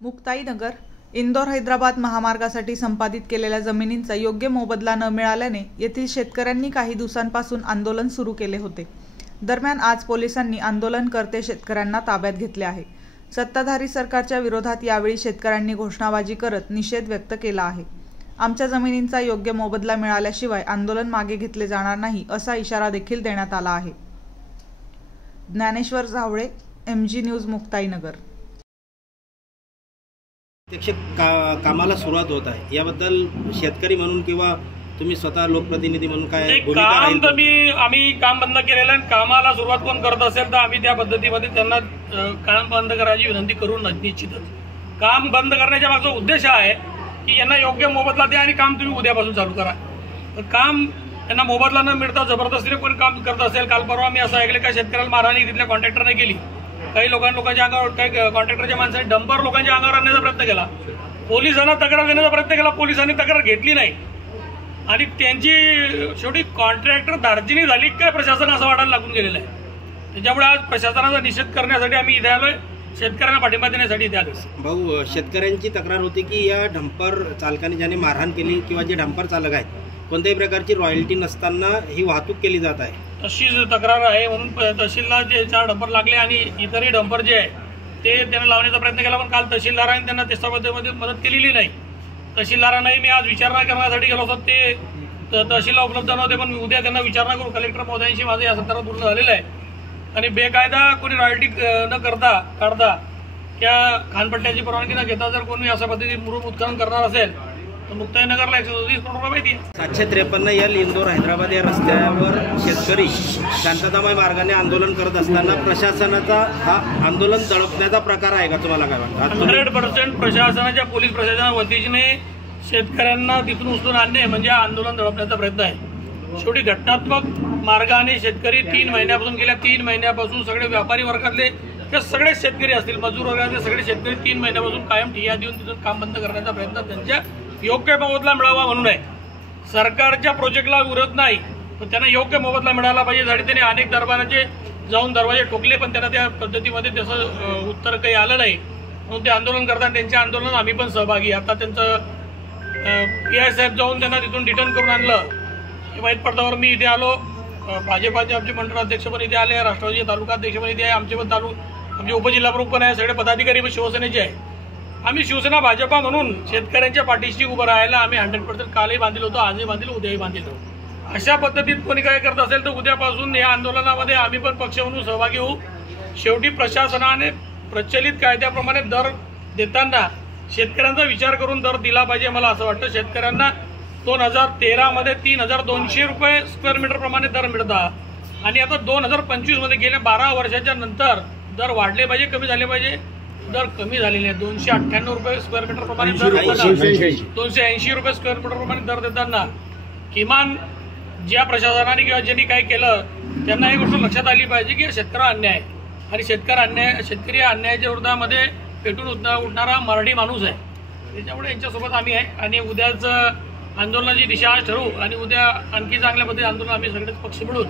मुक्ताईनगर इंदोर हैदराबाद महामार्गासाठी संपादित केलेल्या जमिनींचा योग्य मोबदला न मिळाल्याने येथील शेतकऱ्यांनी काही दिवसांपासून आंदोलन सुरू केले होते। दरम्यान आज पोलिसांनी आंदोलनकर्ते शेतकऱ्यांना ताब्यात घेतले आहे। सत्ताधारी सरकारच्या विरोधात यावेळी शेतकऱ्यांनी घोषणाबाजी करत निषेध व्यक्त केला आहे। आमच्या जमिनींचा योग्य मोबदला मिळाल्याशिवाय आंदोलन मागे घेतले जाणार नाही असा इशारा देखील देण्यात आला आहे। Dnyaneshwar Jawale, MG news, Muktainagar. कामाला सुरुवात होत आहे, याबद्दल शेतकरी म्हणून किंवा तुम्ही स्वतः लोकप्रतिनिधी म्हणून काय काम तर आम्ही काम बंद केलेलं आहे। कामाला सुरुवात कोण करत असेल तर आम्ही त्या पद्धतीमध्ये त्यांना काम बंद करायची विनंती करू निश्चितच। काम बंद करण्याच्या मागचा उद्देश आहे की यांना योग्य मोबदला द्या आणि काम तुम्ही उद्यापासून चालू करा। काम त्यांना मोबदला न मिळता जबरदस्तीने कोणी काम करत असेल, काल परवा मी असं ऐकलं का शेतकऱ्याला मारहाणी तिथल्या कॉन्ट्रॅक्टरने केली। काही लोकांच्या अंगावर, काही कॉन्ट्रॅक्टरच्या माणसाने डंपर लोकांच्या अंगावर आणण्याचा प्रयत्न केला। पोलिसांना तक्रार देण्याचा प्रयत्न केला, पोलिसांनी तक्रार घेतली नाही आणि त्यांची शेवटी कॉन्ट्रॅक्टर दार्जिनी झाली काय प्रशासन असं वाटायला लागून गेलेलं आहे। त्याच्यामुळे आज प्रशासनाचा निषेध करण्यासाठी आम्ही इथे आलोय, शेतकऱ्यांना पाठिंबा देण्यासाठी इथे आलोय। भाऊ, शेतकऱ्यांची तक्रार होती की या डंपर चालकाने ज्याने मारहाण केली किंवा जे डंपर चालक आहेत कोणत्याही प्रकारची रॉयल्टी नसताना ही वाहतूक केली जात आहे, तशीच तक्रार आहे। म्हणून तहसीलला जे 4 डंपर लागले आणि इतरही डंपर जे आहे ते त्यांना लावण्याचा प्रयत्न केला, पण काल तहसीलदारांनी त्यांना त्याच्यामध्ये मदत केलेली नाही। तहसीलदारांनाही मी आज विचारणा करण्यासाठी गेलो होतो, ते तहसीलला उपलब्ध नव्हते, पण उद्या त्यांना विचारणा करू। कलेक्टर महोदयांशी माझं या संदर्भात बोलणं झालेलं आहे आणि बेकायदा कोणी रॉयल्टी न काढता त्या खानपट्ट्याची परवानगी न घेता जर कोणी अशा पद्धतीने मुरुम उत्खनन करणार असेल तर मुक्ताईनगरला 130 करोड रुपये दिले। 753 या इंदोर हैदराबाद या रस्त्यावर शेतकरी शांततामय मार्गाने आंदोलन करत असताना प्रशासनाचा हा आंदोलन दडपण्याचा प्रकार आहे का, तुम्हाला काय वाटतं? 100% प्रशासनाच्या, पोलीस प्रशासनाच्या वतीने शेतकऱ्यांना तिथून उचलून आणणे म्हणजे आंदोलन दडपण्याचा प्रयत्न आहे। शेवटी घटनात्मक मार्गाने शेतकरी 3 महिन्यापासून, गेल्या 3 महिन्यापासून सगळे व्यापारी वर्गातले ते सगळे शेतकरी असतील, मजूर वर्गातले सगळे शेतकरी 3 महिन्यापासून कायम ठिय्या देऊन तिथून काम बंद करण्याचा प्रयत्न त्यांच्या योग्य मोबदला मिळावा म्हणून आहे। सरकारच्या प्रोजेक्टला विरोध नाही, पण त्यांना योग्य मोबदला मिळाला पाहिजे। साठी त्यांनी अनेक दरबाराचे जाऊन दरवाजे ठोकले, पण त्यांना त्या पद्धतीमध्ये त्याचं उत्तर काही आलं नाही, म्हणून ते आंदोलन करतात। त्यांच्या आंदोलनात आम्ही पण सहभागी। आता त्यांचं PI साहेब जाऊन त्यांना तिथून रिटर्न करून आणलं। वाईट पडद्यावर मी इथे आलो, भाजपाचे आमचे मंडळ अध्यक्ष पण इथे आले, राष्ट्रवादी तालुका अध्यक्ष पण इथे आहे, आमचे पण आमचे उपजिल्हा प्रमुख पण आहे, सगळे पदाधिकारी पण शिवसेनेचे आहे। आम्ही शिवसेना भाजपा म्हणून शेतकऱ्यांच्या पाठीशी उभं राहायला आम्ही 100% कालही बांधील होतो, आजही बांधील, उद्याही बांधील होतो। अशा पद्धतीत कोणी काय करत असेल तर उद्यापासून या आंदोलनामध्ये आम्ही पण पक्ष म्हणून सहभागी होऊ। शेवटी प्रशासनाने प्रचलित कायद्याप्रमाणे दर देताना शेतकऱ्यांचा विचार करून दर दिला पाहिजे, मला असं वाटतं। शेतकऱ्यांना 2013 मध्ये 3200 रुपये स्क्वेअर मीटर प्रमाणे दर मिळतात आणि आता 2025 मध्ये गेल्या 12 वर्षाच्या नंतर दर वाढले पाहिजे, कमी झाले पाहिजे? दर कमी झालेले आहे। 298 रुपये स्क्वेअर मीटर प्रमाणे दर, 280 रुपये स्क्वेअर मीटर प्रमाणे दर देताना किमान ज्या प्रशासनाने किंवा ज्यांनी काय केलं त्यांना ही गोष्ट लक्षात आली पाहिजे की शेतकरी अन्याय आहे आणि शेतकरी अन्यायाच्या विरोधामध्ये पेटून उठणारा मराठी माणूस आहे। त्याच्यामुळे यांच्यासोबत आम्ही आहे आणि उद्याच आंदोलनाची दिशा आज ठरवू आणि उद्या आणखी चांगल्या पद्धतीने आंदोलन आम्ही सगळेच पक्ष मिळून